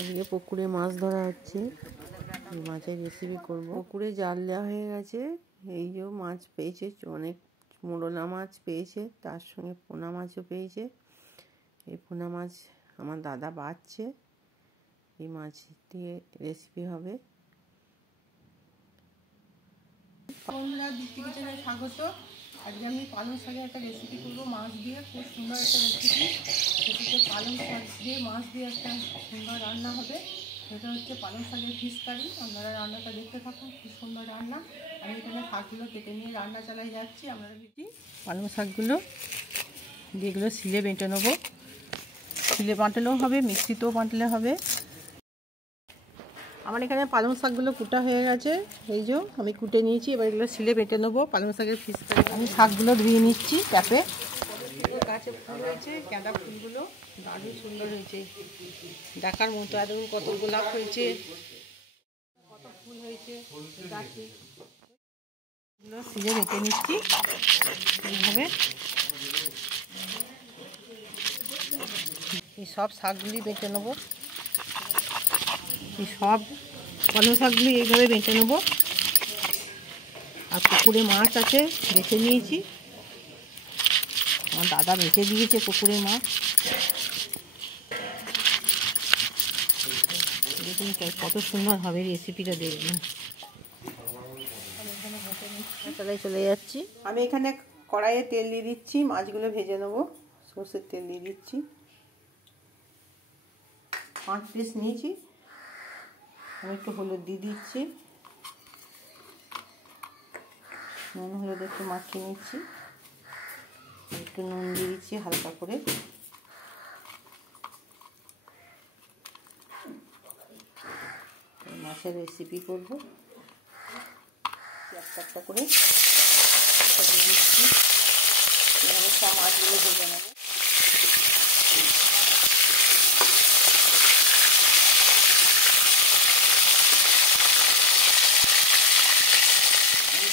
আজকে পুকুরে মাছ ধরা হচ্ছে, মাছের রেসিপি করব। পুকুরে জাল দেওয়া হয়ে গেছে, এই যে মাছ পেয়েছে, অনেক মোরলা মাছ পেয়েছে, তার সঙ্গে পোনা মাছও পেয়েছে। এই পোনা মাছ আমার দাদা বাছছে, এই মাছ দিয়ে রেসিপি হবে। বন্ধুরা, দীপ্তি কিচেনে স্বাগত। আজকে আমি পালং শাকের একটা রেসিপি করবো মাছ দিয়ে, খুব সুন্দর একটা রেসিপি। সেটাতে পালং শাক দিয়ে মাছ দিয়ে একটা সুন্দর রান্না হবে। সেটা হচ্ছে পালং শাকের ফিশ কারি। আপনারা রান্নাটা দেখতে থাকুন, খুব সুন্দর রান্না। আমি এখানে শাকগুলো কেটে নিয়ে রান্না চালাই যাচ্ছি। আপনারা বেশি পালং শাকগুলো যেগুলো শিলে বেটে নেবো, শিলে বাটলেও হবে, মিক্সিতেও বাটলে হবে। আমার এখানে পালং শাকগুলো কুটা হয়ে গেছে, এই যে আমি কুটে নিয়েছি। এবার এগুলো শিলে বেটে নেবো পালং শাকের পিস করে। আমি শাকগুলো ধুয়ে নিচ্ছি ট্যাপে। গাছে ফুল হয়েছে, গাঁদা ফুলগুলো দারুণ সুন্দর হয়েছে, দেখার মতো। একদম কত গোলাপ হয়েছে, কত ফুল হয়েছে গাছে। এগুলো শিলে বেটে নিচ্ছি এইভাবে। এই সব শাকগুলি বেটে নেবো, এই সব পালং শাকগুলি এইভাবে বেটে নেবো। আর পুকুরে মাছ আছে, বেছে নিয়েছি, আমার দাদা বেছে দিয়েছে পুকুরে মাছ। দেখুন কত সুন্দর হবে রেসিপিটা, দেখবেন। চলে যাচ্ছি আমি। এখানে কড়াইয়ে তেল দিয়ে দিচ্ছি, মাছগুলো ভেজে নেবো। সর্ষের তেল দিয়ে দিচ্ছি, 5 পিস নিয়েছি। আমি একটু হলুদ দিয়ে দিচ্ছি, নুন হলুদ একটু মাখিয়ে নিচ্ছি, একটু নুন দিয়ে দিচ্ছি হালকা করে। মাছের রেসিপি করবো, একটা একটা করে দিয়ে দিচ্ছি। এভাবে সব মাছগুলো ভেজে নেব।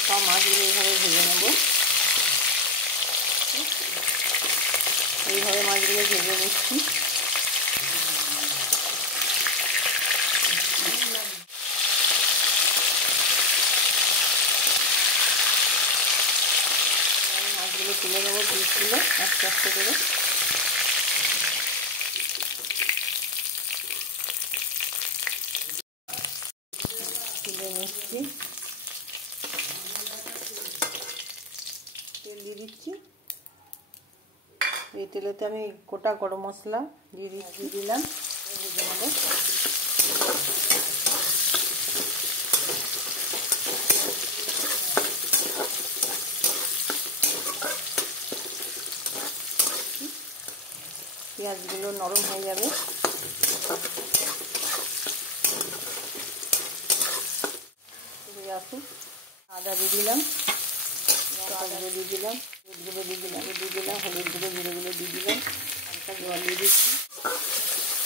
সব মাছগুলো এইভাবে ভেজে নেব, এইভাবে মাছগুলো ভেজে নিচ্ছি। মাছগুলো তুলে নেবো পিসগুলো আস্তে আস্তে করে। তুলে নিচ্ছি, তেল দিয়ে দিচ্ছি। এই তেলেতে আমি গোটা গরম মশলা দিয়ে দিলাম, ভেজে নেব। পেঁয়াজগুলো নরম হয়ে যাবে। আসুন, আদা দিয়ে দিলাম, আদাগুলো দিয়ে দিলাম, দুধগুলো দিয়ে দিলাম, হলুদ গুঁড়ো, জিরে গুঁড়ো দিয়ে দিলাম, হালকা জল দিয়ে দিচ্ছি।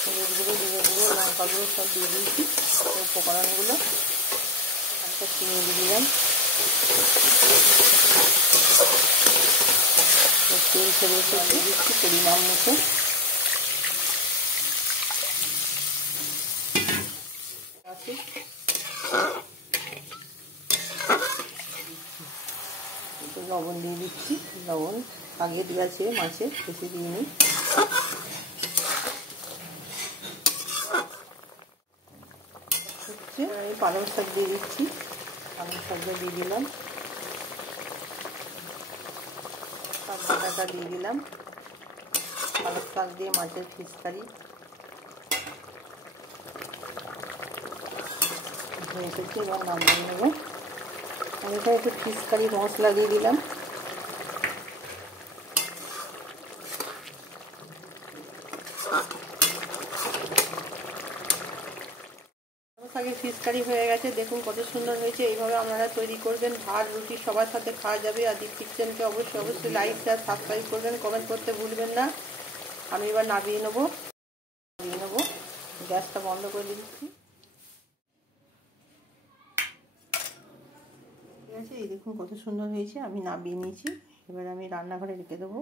হলুদ গুঁড়ো, জিরে গুঁড়ো, লঙ্কা গুঁড়ো সব দিয়ে দিয়েছি। উপকরণগুলো হালকা চিনি দিয়ে দিলাম, তেল ছেড়ে দিয়ে দিচ্ছি পরিমাণ মতো। লবণ দিয়ে দিচ্ছি, লবণ আগে দিয়ে আছে মাছে, বেশি দিয়ে নিই। আমি পালং শাক দিয়ে দিচ্ছি, পালং শাকটা দিয়ে দিলাম, শাক বাটাটা দিয়ে দিলাম। পালং শাক দিয়ে মাছের ফিশ কারি হয়ে এসেছে, এবার নামিয়ে নেবো। আমি এখানে একটু ফিশ কারি মশলা দিয়ে দিলাম। শাকের ফিশ কারি হয়ে গেছে, দেখুন কত সুন্দর হয়েছে। এইভাবে আপনারা তৈরি করবেন, ভাত রুটি সবার সাথে খাওয়া যাবে। আর দীপ্তি কিচেনকে অবশ্যই লাইক শেয়ার সাবস্ক্রাইব করবেন, কমেন্ট করতে ভুলবেন না। আমি এবার নামিয়ে নেবো, গ্যাসটা বন্ধ করে দিচ্ছি। ঠিক আছে, এই দেখুন কত সুন্দর হয়েছে। আমি নামিয়ে নিয়েছি, এবার আমি রান্নাঘরে রেখে দেবো।